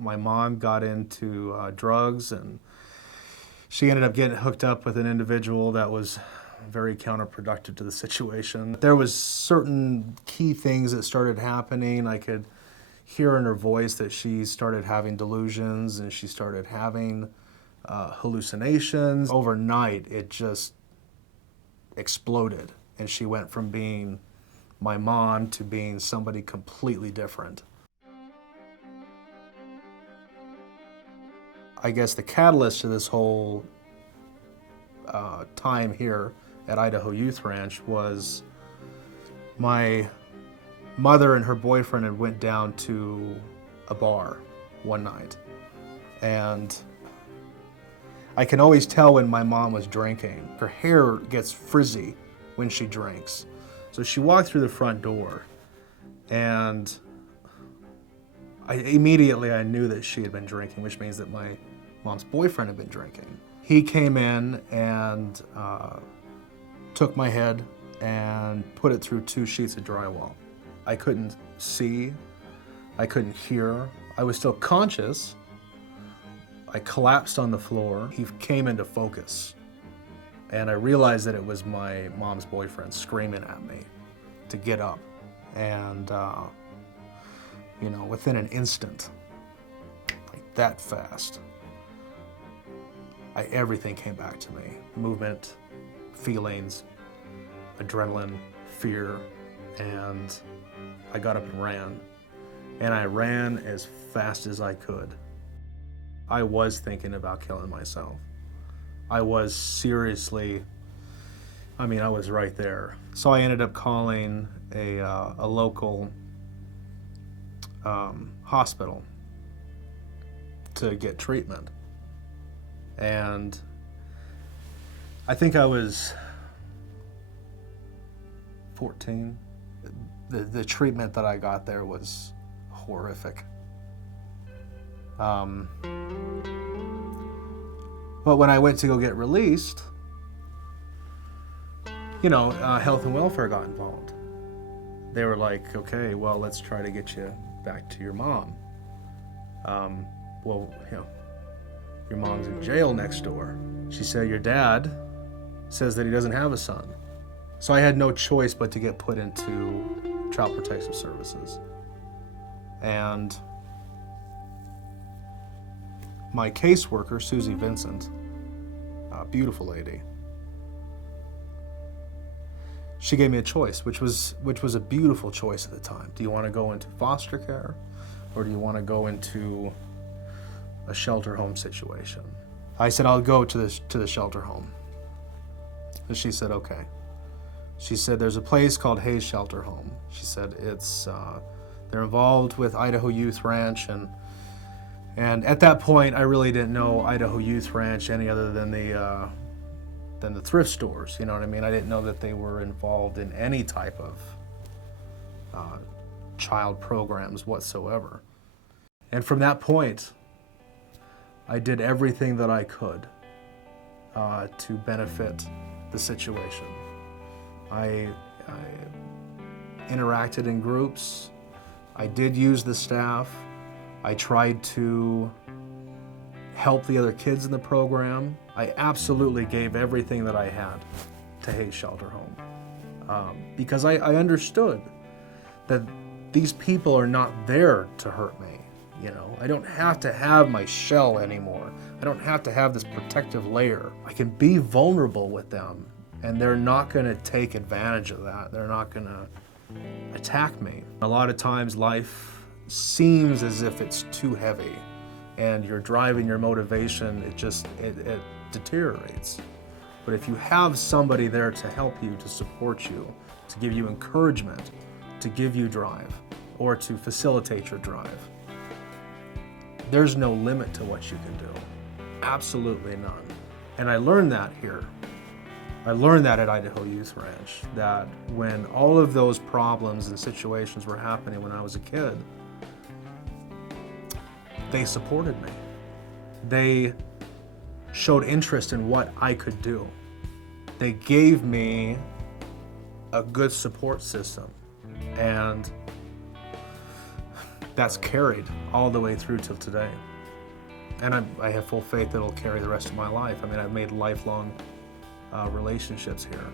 My mom got into drugs, and she ended up getting hooked up with an individual that was very counterproductive to the situation. There was certain key things that started happening. I could hear in her voice that she started having delusions and she started having hallucinations. Overnight, it just exploded, and she went from being my mom to being somebody completely different. I guess the catalyst to this whole time here at Idaho Youth Ranch was my mother and her boyfriend had went down to a bar one night, and I can always tell when my mom was drinking. Her hair gets frizzy when she drinks. So she walked through the front door, and immediately I knew that she had been drinking, which means that my mom's boyfriend had been drinking. He came in and took my head and put it through 2 sheets of drywall. I couldn't see, I couldn't hear. I was still conscious. I collapsed on the floor. He came into focus, and I realized that it was my mom's boyfriend screaming at me to get up. And, within an instant, like that fast, everything came back to me. Movement, feelings, adrenaline, fear, and I got up and ran. And I ran as fast as I could. I was thinking about killing myself. I was seriously, I was right there. So I ended up calling a local hospital to get treatment. And I think I was 14. The treatment that I got there was horrific. But when I went to go get released, health and welfare got involved. They were like, okay, well, let's try to get you back to your mom. Your mom's in jail next door. She said, your dad says that he doesn't have a son. So I had no choice but to get put into Child Protective Services. And my caseworker, Susie Vincent, a beautiful lady, she gave me a choice, which was a beautiful choice at the time. Do you want to go into foster care, or do you want to go into a shelter home situation? I said, I'll go to the shelter home. And she said, okay. She said, there's a place called Hayes Shelter Home. She said, they're involved with Idaho Youth Ranch, and at that point, I really didn't know Idaho Youth Ranch any other than the thrift stores. You know what I mean? I didn't know that they were involved in any type of child programs whatsoever. And from that point, I did everything that I could to benefit the situation. I interacted in groups. I did use the staff. I tried to help the other kids in the program. I absolutely gave everything that I had to Hayes Shelter Home because I understood that these people are not there to hurt me. I don't have to have my shell anymore. I don't have to have this protective layer. I can be vulnerable with them, and they're not going to take advantage of that. They're not going to attack me. A lot of times life seems as if it's too heavy, and your drive and your motivation, it deteriorates. But if you have somebody there to help you, to support you, to give you encouragement, to give you drive, or to facilitate your drive, there's no limit to what you can do. Absolutely none. And I learned that here. I learned that at Idaho Youth Ranch, that when all of those problems and situations were happening when I was a kid, they supported me. They showed interest in what I could do. They gave me a good support system, and that's carried all the way through till today. And I have full faith that it'll carry the rest of my life. I mean, I've made lifelong relationships here.